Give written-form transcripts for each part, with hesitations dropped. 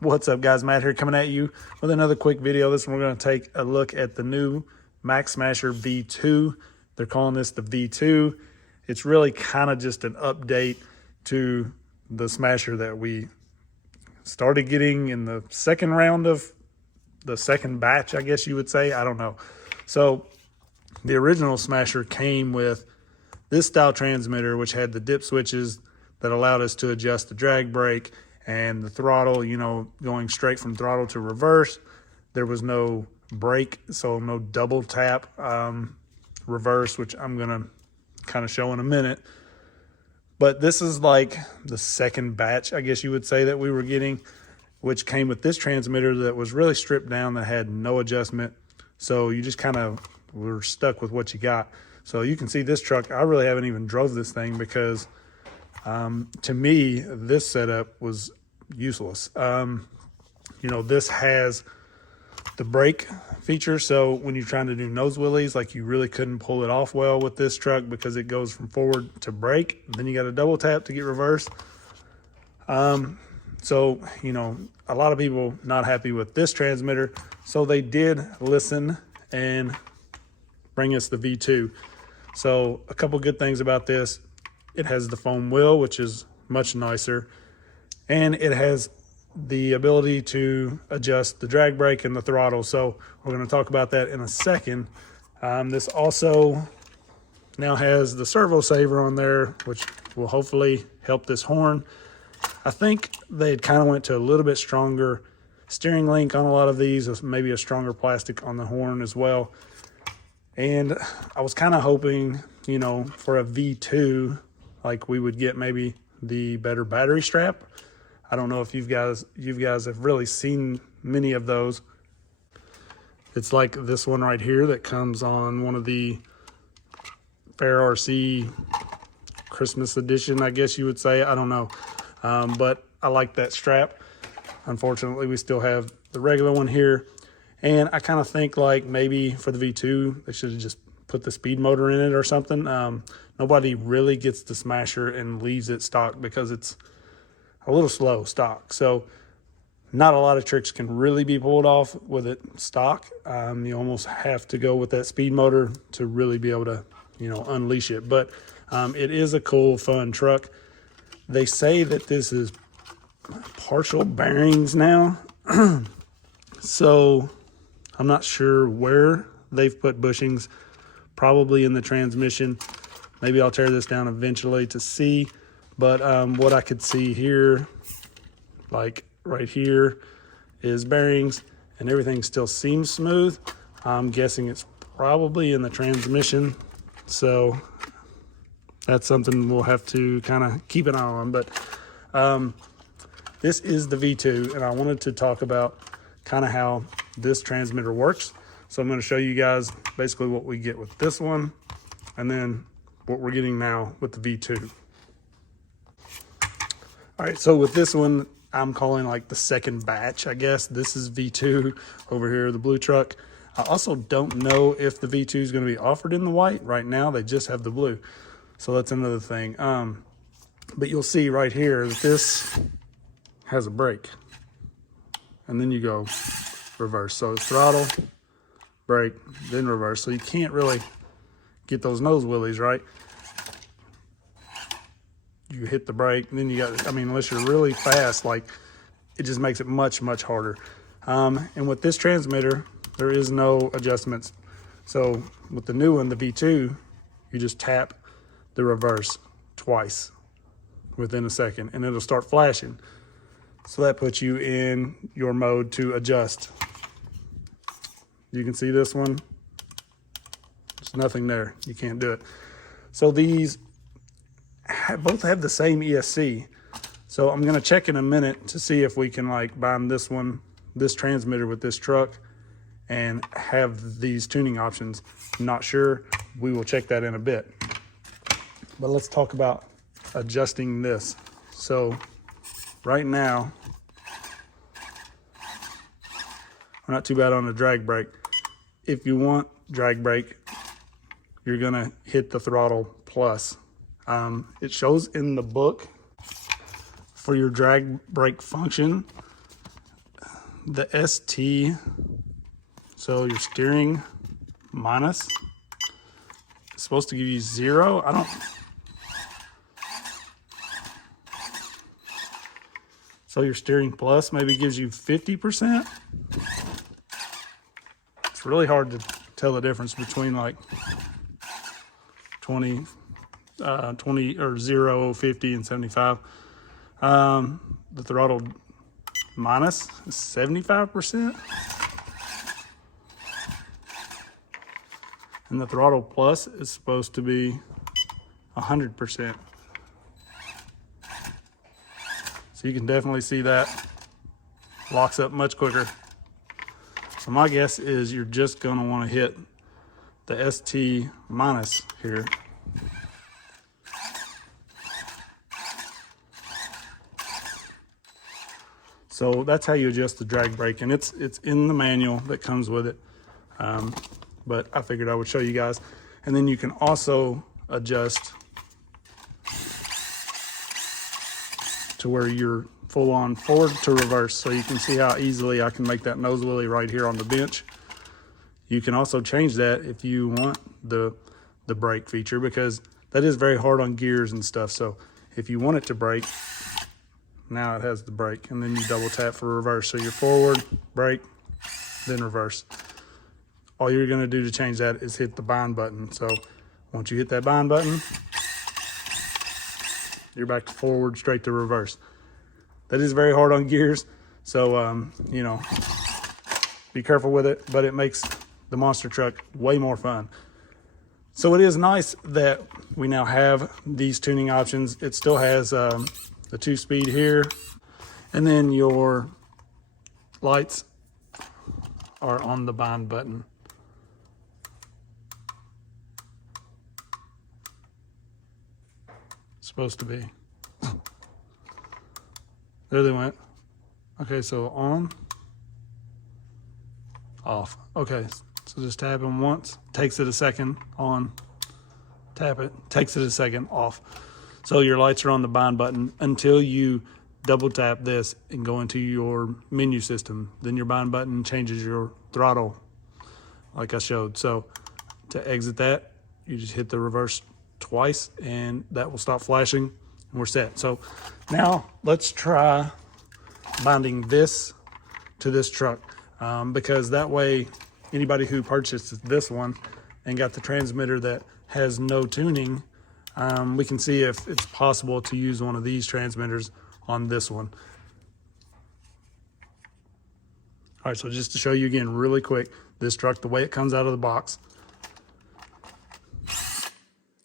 What's up, guys? Matt here, coming at you with another quick video. This one we're going to take a look at the new Max Smasher V2. They're calling this the V2. It's really kind of just an update to the Smasher that we started getting in the second round of the second batch, I guess you would say. I don't know. So the original Smasher came with this style transmitter, which had the dip switches that allowed us to adjust the drag brake and the throttle, you know, going straight from throttle to reverse. There was no brake, so no double tap reverse, which I'm gonna kind of show in a minute. But this is like the second batch, I guess you would say, that we were getting, which came with this transmitter that was really stripped down, that had no adjustment. So you just kind of were stuck with what you got. So you can see this truck, I really haven't even drove this thing because to me, this setup was useless. You know, this has the brake feature, so when you're trying to do nose wheelies, like, you really couldn't pull it off well with this truck because it goes from forward to brake, then you got a double tap to get reverse. So, you know, a lot of people not happy with this transmitter, so they did listen and bring us the V2. So a couple good things about this: it has the foam wheel, which is much nicer, and it has the ability to adjust the drag brake and the throttle. So we're going to talk about that in a second. This also now has the servo saver on there, which will hopefully help this horn. I think they kind of went to a little bit stronger steering link on a lot of these, maybe a stronger plastic on the horn as well. And I was kind of hoping, you know, for a V2, like, we would get maybe the better battery strap. I don't know if you guys have really seen many of those. It's like this one right here that comes on one of the Fair RC Christmas edition, I guess you would say. I don't know. But I like that strap. Unfortunately, we still have the regular one here. And I kind of think, like, maybe for the V2, they should have just put the speed motor in it or something. Nobody really gets the Smasher and leaves it stock because it's a little slow stock. So not a lot of tricks can really be pulled off with it stock. You almost have to go with that speed motor to really be able to, you know, unleash it. But it is a cool, fun truck. They say that this is partial bearings now. So I'm not sure where they've put bushings, probably in the transmission. Maybe I'll tear this down eventually to see. But what I could see here, like right here, is bearings, and everything still seems smooth. I'm guessing it's probably in the transmission. So that's something we'll have to kind of keep an eye on. But this is the V2, and I wanted to talk about kind of how this transmitter works. So I'm going to show you guys basically what we get with this one, and then what we're getting now with the V2. All right, so with this one, I'm calling like the second batch, I guess. This is V2 over here, the blue truck. I also don't know if the V2 is going to be offered in the white. Right now, they just have the blue. So that's another thing. But you'll see right here that this has a brake. And then you go reverse. So it's throttle, brake, then reverse. So you can't really get those nose wheelies, right? You hit the brake, and then you got, I mean, unless you're really fast, like, it just makes it much, much harder. And with this transmitter, there is no adjustments. So with the new one, the V2, you just tap the reverse twice within a second, and it'll start flashing. So that puts you in your mode to adjust. You can see this one. There's nothing there. You can't do it. So these both have the same ESC. So I'm gonna check in a minute to see if we can, like, bind this one, this transmitter with this truck, and have these tuning options. I'm not sure. We will check that in a bit. But let's talk about adjusting this. So right now, we're not too bad on the drag brake. If you want drag brake, you're gonna hit the throttle plus. It shows in the book for your drag brake function the ST, so your steering minus, is supposed to give you 0. So your steering plus maybe gives you 50%. It's really hard to tell the difference between like 20 or 0, 50, and 75. The throttle minus is 75%. And the throttle plus is supposed to be 100%. So you can definitely see that locks up much quicker. So my guess is you're just gonna wanna hit the ST minus here. So that's how you adjust the drag brake, and it's in the manual that comes with it. But I figured I would show you guys. And then you can also adjust to where you're full on forward to reverse. So you can see how easily I can make that nose wheelie right here on the bench. You can also change that if you want the brake feature, because that is very hard on gears and stuff. So if you want it to brake, now it has the brake, and then you double tap for reverse. So you're forward, brake, then reverse. All you're gonna do to change that is hit the bind button. So once you hit that bind button, you're back to forward, straight to reverse. That is very hard on gears. So, you know, be careful with it, but it makes the monster truck way more fun. So it is nice that we now have these tuning options. It still has the 2-speed here, and then your lights are on the bind button. Supposed to be. There they went. Okay, so on, off. Okay, so just tap them once, takes it a second, on, tap it, takes it a second, off. So your lights are on the bind button until you double tap this and go into your menu system. Then your bind button changes your throttle like I showed. So to exit that, you just hit the reverse twice and that will stop flashing and we're set. So now let's try binding this to this truck, because that way anybody who purchases this one and got the transmitter that has no tuning, we can see if it's possible to use one of these transmitters on this one. All right, so just to show you again really quick, this truck, the way it comes out of the box,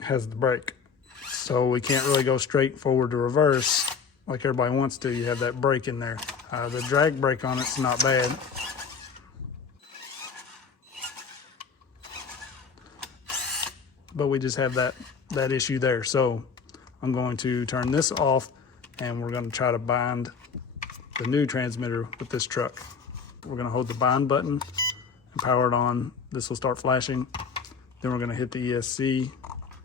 has the brake. So we can't really go straight forward to reverse like everybody wants to. You have that brake in there. The drag brake on it's not bad. But we just have that issue there. So I'm going to turn this off and we're going to try to bind the new transmitter with this truck. We're going to hold the bind button and power it on. This will start flashing. Then we're going to hit the ESC,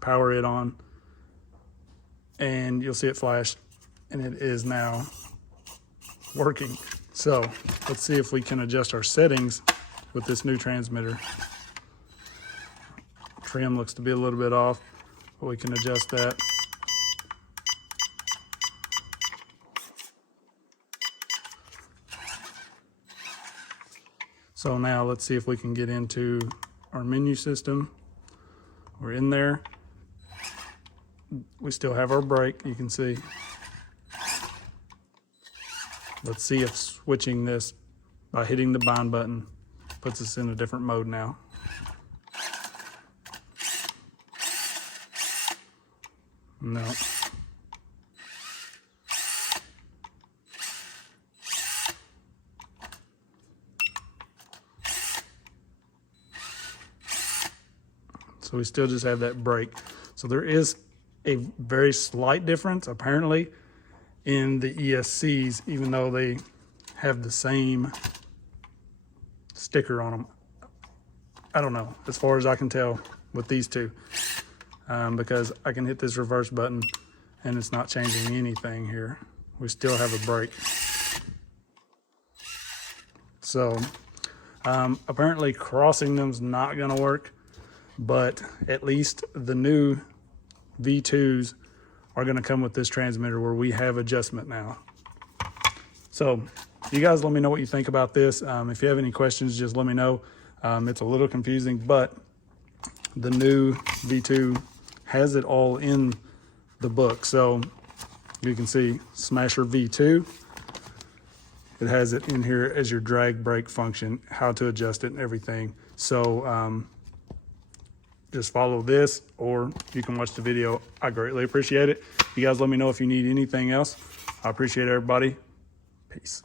power it on, and you'll see it flash, and it is now working. So let's see if we can adjust our settings with this new transmitter. Trim looks to be a little bit off, but we can adjust that. So now let's see if we can get into our menu system. We're in there. We still have our brake, you can see. Let's see if switching this by hitting the bind button puts us in a different mode now. No. So we still just have that brake. So there is a very slight difference apparently in the ESCs, even though they have the same sticker on them. I don't know, as far as I can tell with these two, because I can hit this reverse button and it's not changing anything here. We still have a brake. So apparently crossing them's not gonna work, but at least the new V2s are gonna come with this transmitter where we have adjustment now. So you guys let me know what you think about this. If you have any questions, just let me know. It's a little confusing, but the new V2 has it all in the book. So you can see Smasher V2. It has it in here as your drag brake function, how to adjust it and everything. So just follow this, or you can watch the video. I greatly appreciate it. You guys let me know if you need anything else. I appreciate everybody. Peace.